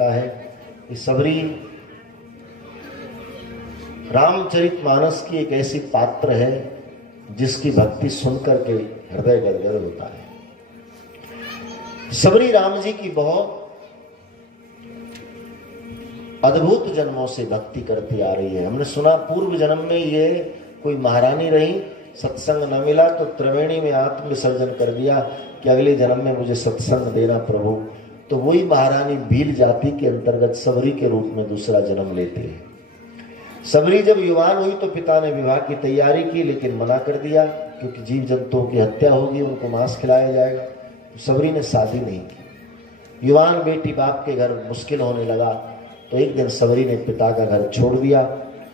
करता है कि सबरी रामचरितमानस की एक ऐसी पात्र है जिसकी भक्ति सुनकर के हृदय गदगद होता है। सबरी राम जी की बहुत अद्भुत जन्मों से भक्ति करती आ रही है। हमने सुना पूर्व जन्म में ये कोई महारानी रही, सत्संग न मिला तो त्रिवेणी में आत्म विसर्जन कर दिया कि अगले जन्म में मुझे सत्संग देना प्रभु। तो वही महारानी भील जाति के अंतर्गत सबरी के रूप में दूसरा जन्म लेती है। सबरी जब युवान हुई तो पिता ने विवाह की तैयारी की, लेकिन मना कर दिया क्योंकि जीव जंतुओं की हत्या होगी, उनको मांस खिलाया जाएगा। तो सबरी ने शादी नहीं की। युवान बेटी बाप के घर मुश्किल होने लगा तो एक दिन सबरी ने पिता का घर छोड़ दिया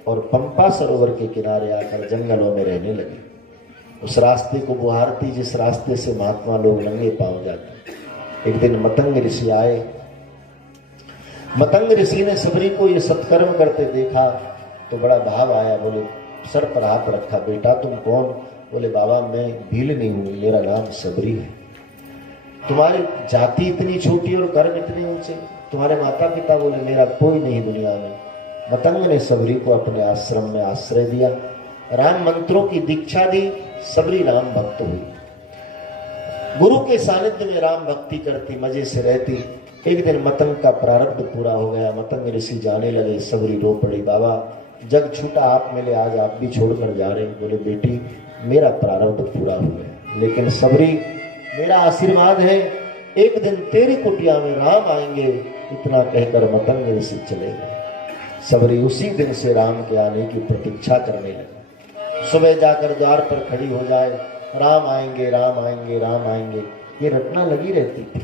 और पंपा सरोवर के किनारे आकर जंगलों में रहने लगी। उस रास्ते को बुहारती जिस रास्ते से महात्मा लोग नंगे पांव जाते। एक दिन मतंग ऋषि आए। मतंग ऋषि ने सबरी को ये सत्कर्म करते देखा तो बड़ा भाव आया। बोले सर पर हाथ रखा, बेटा तुम कौन? बोले बाबा मैं भील नहीं हूं, मेरा नाम सबरी है। तुम्हारी जाति इतनी छोटी और कर्म इतने ऊंचे, तुम्हारे माता पिता? बोले मेरा कोई नहीं दुनिया में। मतंग ने सबरी को अपने आश्रम में आश्रय दिया, राम मंत्रों की दीक्षा दी। सबरी राम भक्त हुई, गुरु के सानिध्य में राम भक्ति करती, मजे से रहती। एक दिन मतंग का प्रारब्ध पूरा हो गया। मतंग ऋषि जाने लगे। सबरी रो पड़ी, बाबा जग छूटा आप मिले, आज आप भी छोड़कर जा रहे। बोले बेटी मेरा प्रारब्ध पूरा हो गया, लेकिन सबरी मेरा आशीर्वाद है एक दिन तेरी कुटिया में राम आएंगे। इतना कहकर मतंग ऋषि चले गए। सबरी उसी दिन से राम के आने की प्रतीक्षा करने लगी। सुबह जाकर द्वार पर खड़ी हो जाए, राम आएंगे राम आएंगे राम आएंगे, ये रटना लगी रहती थी।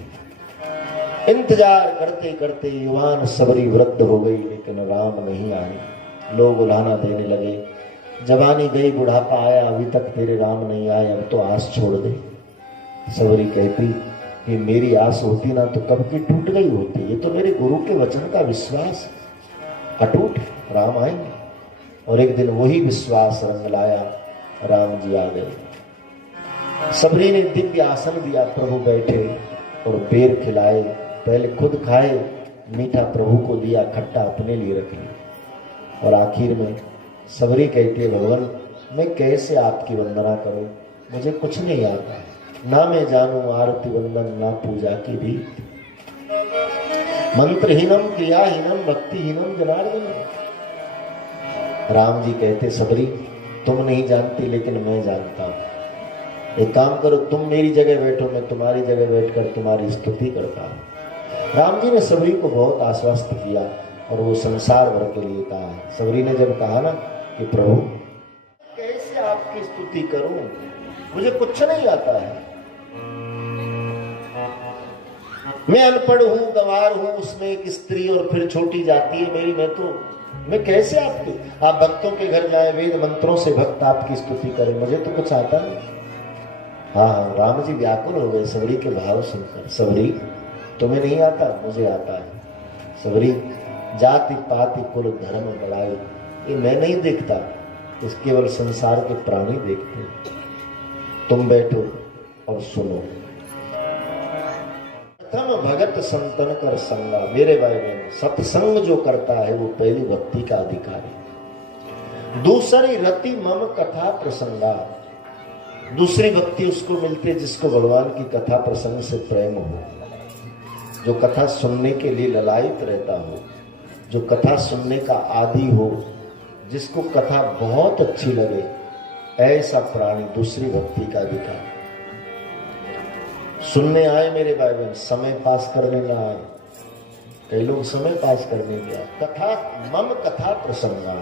इंतजार करते करते युवान सबरी वृद्ध हो गई, लेकिन राम नहीं आए। लोग उलाहना देने लगे, जवानी गई बुढ़ापा आया, अभी तक तेरे राम नहीं आए, अब तो आस छोड़ दे। सबरी कहती कि मेरी आस होती ना तो कब की टूट गई होती। ये तो मेरे गुरु के वचन का विश्वास अटूट, राम आएंगे। और एक दिन वही विश्वास रंग लाया, राम जी आ गए। सबरी ने दिव्य आसन दिया, प्रभु बैठे और बेर खिलाए। पहले खुद खाए, मीठा प्रभु को दिया, खट्टा अपने लिए रख लिया। और आखिर में सबरी कहती है, भगवान मैं कैसे आपकी वंदना करूं, मुझे कुछ नहीं आता, ना मैं जानू आरती वंदन ना पूजा की भी। मंत्रहीनम क्रियाहीनम भक्तिहीनम जनार्दन। राम जी कहते सबरी तुम नहीं जानती लेकिन मैं जानता हूं। एक काम करो, तुम मेरी जगह बैठो, मैं तुम्हारी जगह बैठकर तुम्हारी स्तुति करता हूं। राम जी ने सबरी को बहुत आश्वस्त किया और वो संसार भर के लिए कहा। सबरी ने जब कहा ना कि प्रभु कैसे आपकी स्तुति करूं, मुझे कुछ नहीं आता है, मैं अनपढ़ हूं, गंवार हूं, उसमें एक स्त्री और फिर छोटी जाती है मेरी, मैं कैसे आपकी, आप भक्तों के घर जाए, वेद मंत्रों से भक्त आपकी स्तुति करें, मुझे तो कुछ आता नहीं। हाँ, राम जी व्याकुल हो गए सबरी के भाव सुनकर। सबरी तुम्हें नहीं आता, मुझे आता है। सबरी जाति पाति कुल धर्म बड़ाई ये मैं नहीं देखता, इस केवल संसार के प्राणी देखते। तुम बैठो और सुनो। प्रथम भगत संतन कर संगा, मेरे भाई बहन सत्संग जो करता है वो पहली भक्ति का अधिकारी। दूसरी रति मम कथा प्रसंगा, दूसरी भक्ति उसको मिलती है जिसको भगवान की कथा प्रसंग से प्रेम हो, जो कथा सुनने के लिए ललायित रहता हो, जो कथा सुनने का आदी हो, जिसको कथा बहुत अच्छी लगे, ऐसा प्राणी दूसरी भक्ति का अधिकारी। सुनने आए मेरे भाई बहन, समय पास करने ना आए। कई लोग समय पास करने गया। कथा मम कथा प्रसंगा,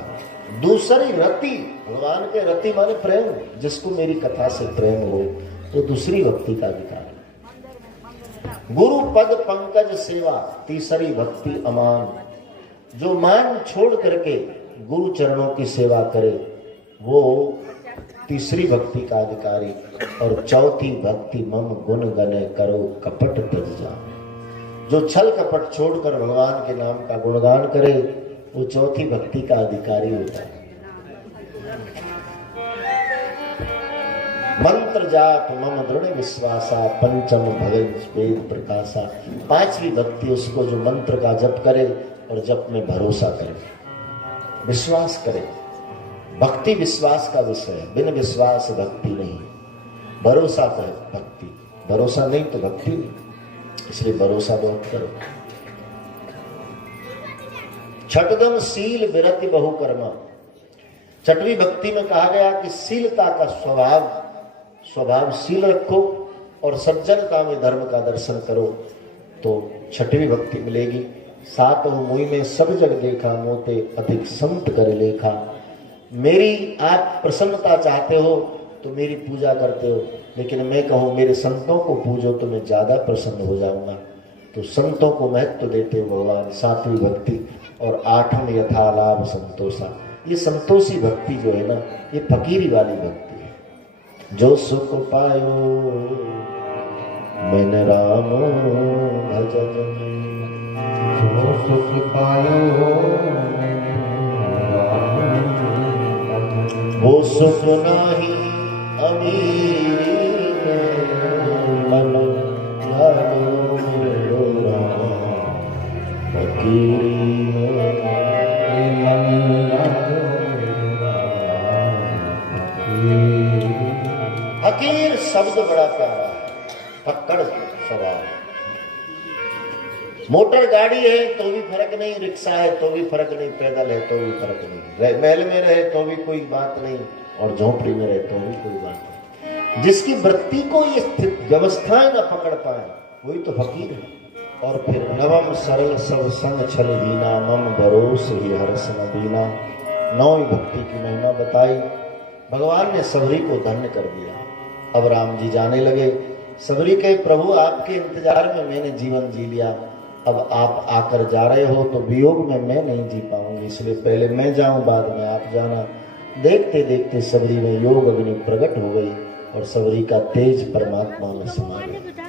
दूसरी रति, भगवान के रति माने प्रेम, जिसको मेरी कथा से प्रेम हो तो दूसरी भक्ति का अधिकार। गुरु पद पंकज सेवा, तीसरी भक्ति अमान, जो मान छोड़ करके गुरु चरणों की सेवा करे वो तीसरी भक्ति का अधिकारी। और चौथी भक्ति मम गुण गने करो कपट तज जा, जो छल कपट छोड़कर भगवान के नाम का गुणगान करे वो चौथी भक्ति का अधिकारी होता है। मंत्र जाप मम दृढ़ विश्वासा पंचम भगत वेद प्रकाशा। पांचवी भक्ति उसको जो मंत्र का जप करे और जप में भरोसा करे, विश्वास करे। भक्ति विश्वास का विषय है, बिन विश्वास भक्ति नहीं, भरोसा का भक्ति, भरोसा नहीं तो भक्ति नहीं, इसलिए भरोसा बहुत करो। छठदम शील विरति बहुकर्मा। छठवीं भक्ति में कहा गया कि शीलता का स्वभावशील रखो और सज्जनता में धर्म का दर्शन करो तो छठवीं भक्ति मिलेगी। सातों मुई में सब जग देखा मोते अधिक संत कर लेखा। मेरी आप प्रसन्नता चाहते हो तो मेरी पूजा करते हो, लेकिन मैं कहूं मेरे संतों को पूजो तो मैं ज्यादा प्रसन्न हो जाऊंगा। तो संतों को महत्व देते हो भगवान, सातवीं भक्ति। और आठम यथा लाभ संतोषा। ये संतोषी भक्ति जो है ना, ये फकीरी वाली भक्ति है। जो सुख पायो मन राम भजन, जो सुख पायो वो सुख नाही अमीरी मन लालो फकीरी फकीर शब्द बड़ा प्यारा है, फक्कड़ स्वभाव। मोटर गाड़ी है तो भी फर्क नहीं, रिक्शा है तो भी फर्क नहीं, पैदल है तो भी फर्क नहीं, महल में रहे तो भी कोई बात नहीं और झोपड़ी में रहे तो भी कोई बात नहीं। जिसकी वृत्ति को ये व्यवस्थाएं न पकड़ पाए वही तो फकीर है। और फिर नवम सरल सब संग छल हीना मम भरोस ही हर्ष न दीना। नौवीं भक्ति की महिमा बताई। भगवान ने सबरी को धन्य कर दिया। अब राम जी जाने लगे। सबरी के प्रभु आपके इंतजार में मैंने जीवन जी लिया, अब आप आकर जा रहे हो तो वियोग में मैं नहीं जी पाऊंगी, इसलिए पहले मैं जाऊं बाद में आप जाना। देखते देखते सबरी में योग अग्नि प्रकट हो गई और सबरी का तेज परमात्मा में समा गया।